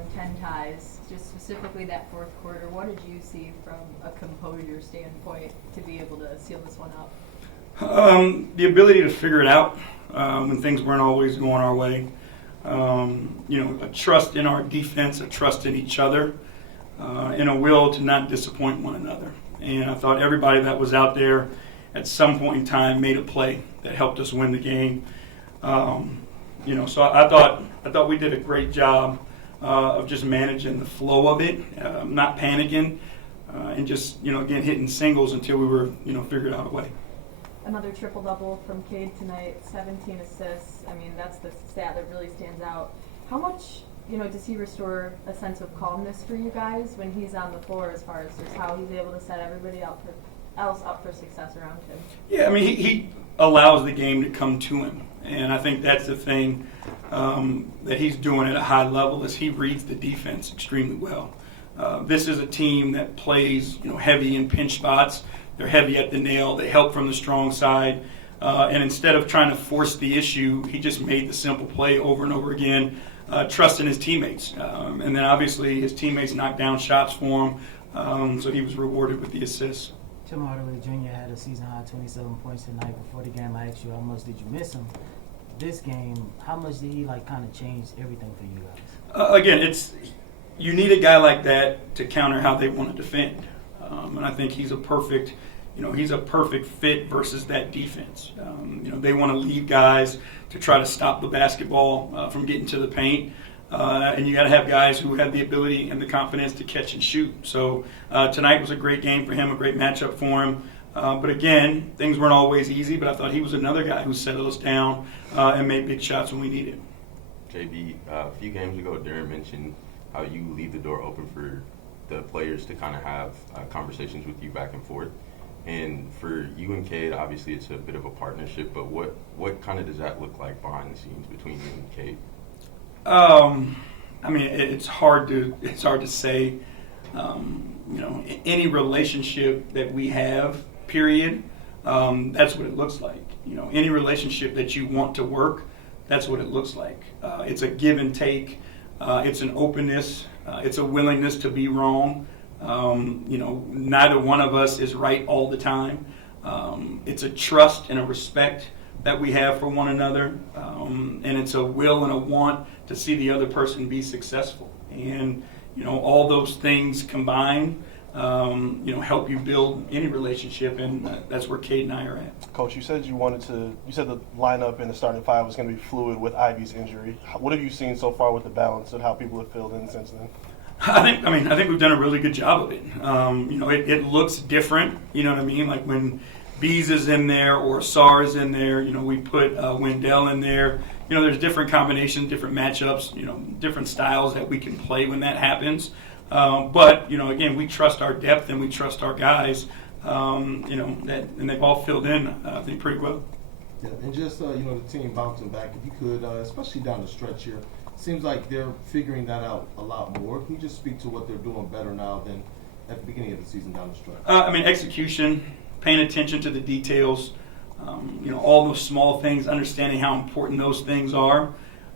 stolen 10 ties, just specifically that fourth quarter. What did you see from a composure standpoint to be able to seal this one up? The ability to figure it out when things weren't always going our way. A trust in our defense, a trust in each other, and a will to not disappoint one another. And I thought everybody that was out there at some point in time made a play that helped us win the game. So I thought we did a great job of just managing the flow of it, not panicking, and just again hitting singles until we were figured out a way. Another triple-double from Cade tonight, 17 assists. I mean, that's the stat that really stands out. How much, does he restore a sense of calmness for you guys when he's on the floor as far as just how he's able to set everybody else up for success around him? Yeah, I mean, he allows the game to come to him. And I think that's the thing that he's doing at a high level is he reads the defense extremely well. This is a team that plays, heavy in pinch spots. They're heavy at the nail. They help from the strong side. And instead of trying to force the issue, he just made the simple play over and over again, trusting his teammates. And then obviously his teammates knocked down shots for him, so he was rewarded with the assist. 𝗙𝗢𝗟𝗟𝗢𝗪 Jr. had a season-high 27 points tonight. Before the game, I asked you how much did you miss him. This game, how much did he kind of change everything for you guys? Again, you need a guy like that to counter how they want to defend. And I think he's a perfect fit versus that defense. They want to leave guys to try to stop the basketball from getting to the paint. And you got to have guys who have the ability and the confidence to catch and shoot. So tonight was a great game for him, a great matchup for him. But again, things weren't always easy, but I thought he was another guy who settled us down and made big shots when we needed. JB, a few games ago, Darren mentioned how you leave the door open for the players to kind of have conversations with you back and forth. And for you and Cade, obviously it's a bit of a partnership, but what kind of does that look like behind the scenes between you and Cade? I mean, it's hard to say. Any relationship that we have, period, that's what it looks like. Any relationship that you want to work, that's what it looks like. It's a give and take. It's an openness. It's a willingness to be wrong. Neither one of us is right all the time. It's a trust and a respect that we have for one another, and it's a will and a want to see the other person be successful. And all those things combined, help you build any relationship, and that's where Cade and I are at. Coach, you said the lineup in the starting five was going to be fluid with Ivy's injury. What have you seen so far with the balance and how people have filled in since then? I think we've done a really good job of it. It looks different. You know what I mean? Like when Bees is in there or Sarr is in there, we put 𝗙𝗢𝗟𝗟𝗢𝗪 in there. There's different combinations, different matchups, different styles that we can play when that happens. But again, we trust our depth and we trust our guys. And they've all filled in, I think, pretty well. Yeah, and just the team bouncing back, if you could, especially down the stretch here. Seems like they're figuring that out a lot more. Can you just speak to what they're doing better now than at the beginning of the season down the stretch? Execution, paying attention to the details, all those small things, understanding how important those things are,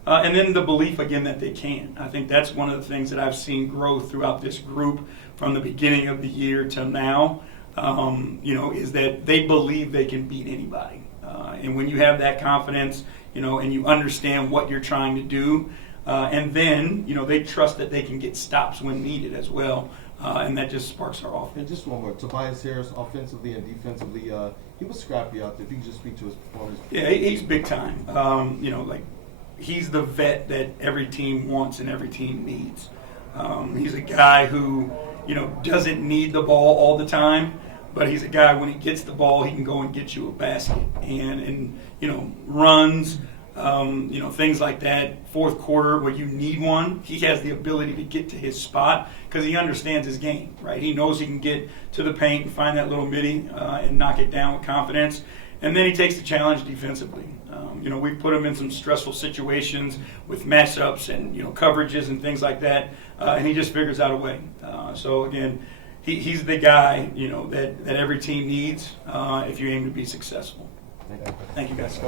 and then the belief, again, that they can. I think that's one of the things that I've seen grow throughout this group from the beginning of the year till now, is that they believe they can beat anybody. And when you have that confidence, and you understand what you're trying to do, and then, they trust that they can get stops when needed as well. And that just sparks our offense. And just one more. Tobias Harris, offensively and defensively, he was scrappy out there. If you could just speak to his performance. Yeah, he's big time. He's the vet that every team wants and every team needs. He's a guy who, doesn't need the ball all the time, but he's a guy when he gets the ball, he can go and get you a basket and runs. Things like that. Fourth quarter where you need one, he has the ability to get to his spot because he understands his game, right? He knows he can get to the paint and find that little midi and knock it down with confidence. And then he takes the challenge defensively. We put him in some stressful situations with matchups and, coverages and things like that, and he just figures out a way. So, again, he's the guy, that every team needs if you aim to be successful. Thank you, guys.